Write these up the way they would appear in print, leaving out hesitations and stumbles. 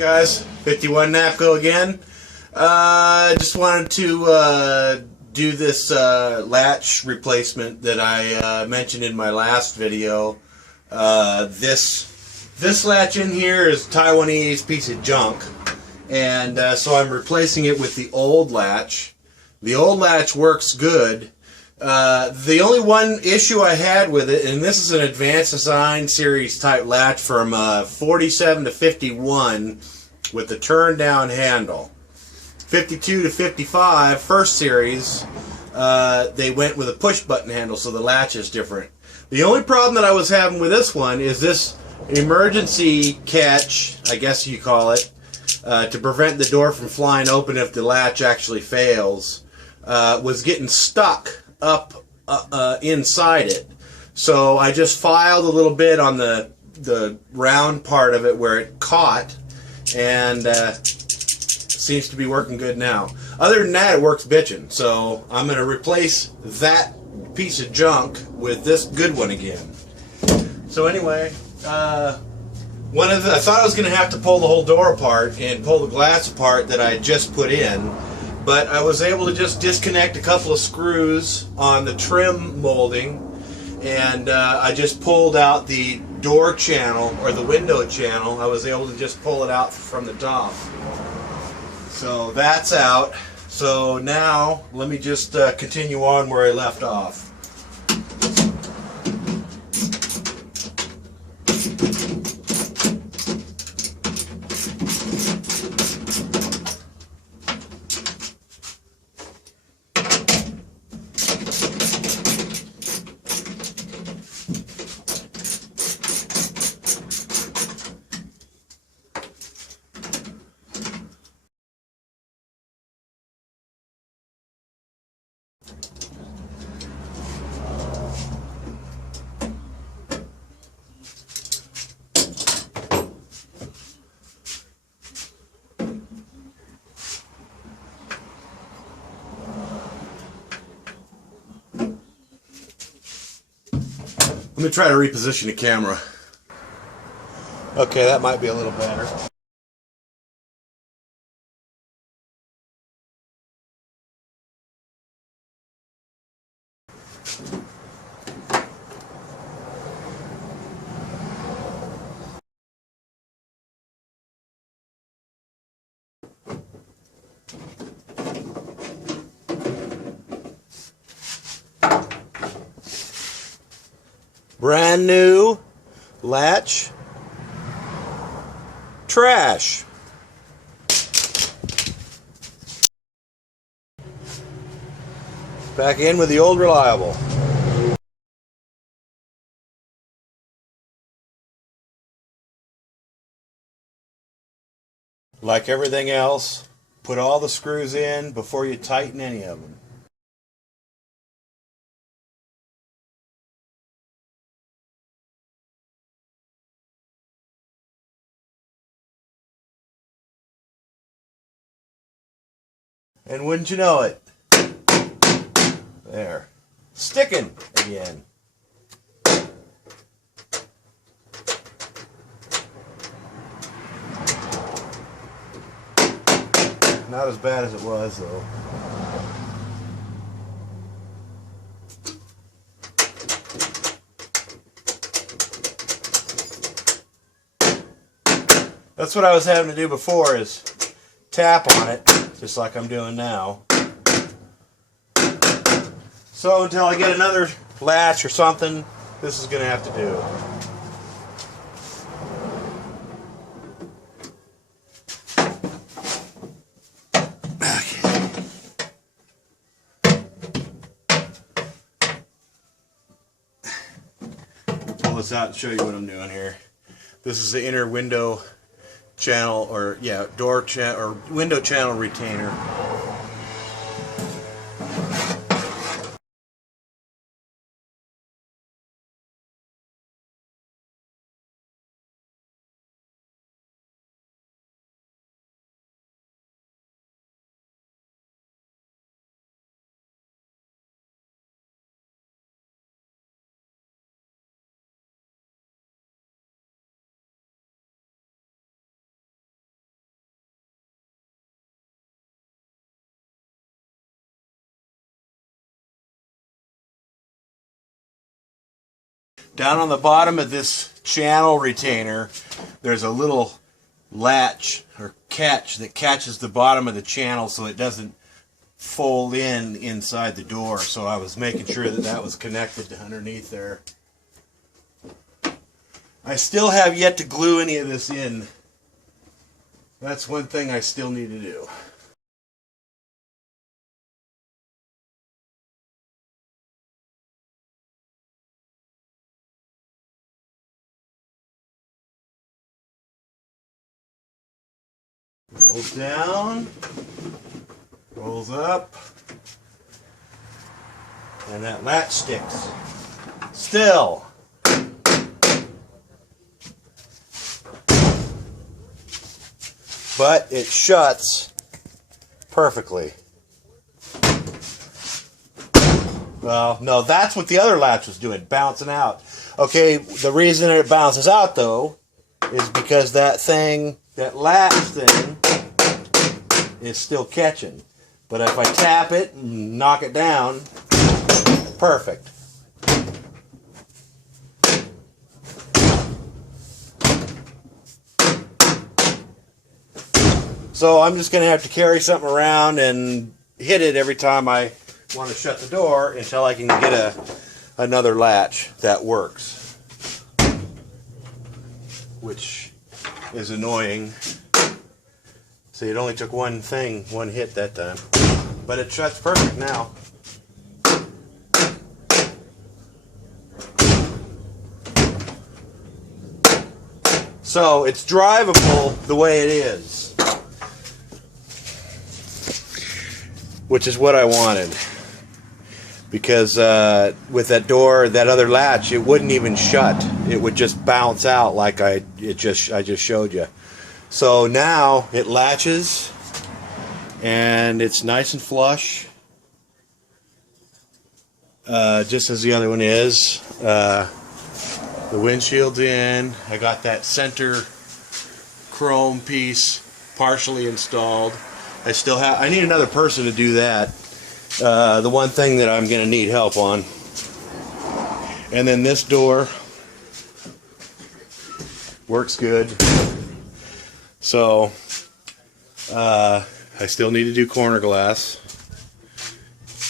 Guys, 51 Napco again. Just wanted to do this latch replacement that I mentioned in my last video. This latch in here is a Taiwanese piece of junk, and so I'm replacing it with the old latch. The old latch works good. The only one issue I had with it, and this is an advanced design series type latch from 47 to 51 with the turn down handle. 52 to 55, first series, they went with a push button handle, so the latch is different. The only problem that I was having with this one is this emergency catch, I guess you call it, to prevent the door from flying open if the latch actually fails, was getting stuck up inside it. So I just filed a little bit on the round part of it where it caught, and seems to be working good now. Other than that, it works bitchin'. So I'm going to replace that piece of junk with this good one again. So anyway, I thought I was going to have to pull the whole door apart and pull the glass apart that I had just put in. But I was able to just disconnect a couple of screws on the trim molding, and I just pulled out the door channel, or the window channel. I was able to just pull it out from the top. So that's out. So now let me just continue on where I left off. Let me try to reposition the camera. Okay, that might be a little better. Brand new latch trash. Back in with the old reliable. Like everything else, put all the screws in before you tighten any of them. And wouldn't you know it, there, sticking again. Not as bad as it was, though. That's what I was having to do before, is tap on it, just like I'm doing now. So until I get another latch or something, this is going to have to do. Pull this out and show you what I'm doing here. This is the inner window channel, or yeah, door channel or window channel retainer. Down on the bottom of this channel retainer, there's a little latch or catch that catches the bottom of the channel so it doesn't fold in inside the door. So I was making sure that that was connected to underneath there. I still have yet to glue any of this in. That's one thing I still need to do. Rolls down, rolls up, and that latch sticks. Still. But it shuts perfectly. Well, no, that's what the other latch was doing, bouncing out. Okay, the reason it bounces out, though, is because that thing, that latch thing, is still catching. But if I tap it and knock it down, perfect. So I'm just going to have to carry something around and hit it every time I want to shut the door until I can get another latch that works. Which is annoying. See, it only took one hit that time. But it shuts perfect now. So it's drivable the way it is. Which is what I wanted. Because with that door, that other latch, it wouldn't even shut. It would just bounce out like I just showed you. So now it latches and it's nice and flush, just as the other one is. The windshield's in. I got that center chrome piece partially installed. I need another person to do that. The one thing that I'm going to need help on. And then this door works good. So I still need to do corner glass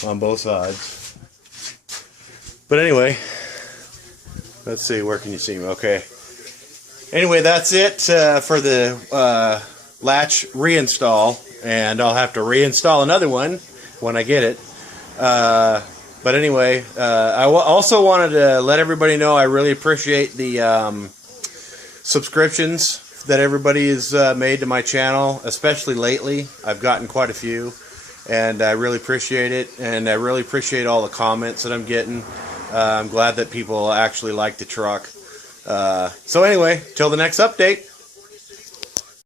on both sides. But anyway, let's see, where can you see me? Okay. Anyway, that's it for the latch reinstall. And I'll have to reinstall another one when I get it. But anyway, I also wanted to let everybody know I really appreciate the subscriptions that everybody has made to my channel, especially lately. I've gotten quite a few, and I really appreciate it. And I really appreciate all the comments that I'm getting. I'm glad that people actually like the truck. So anyway, till the next update.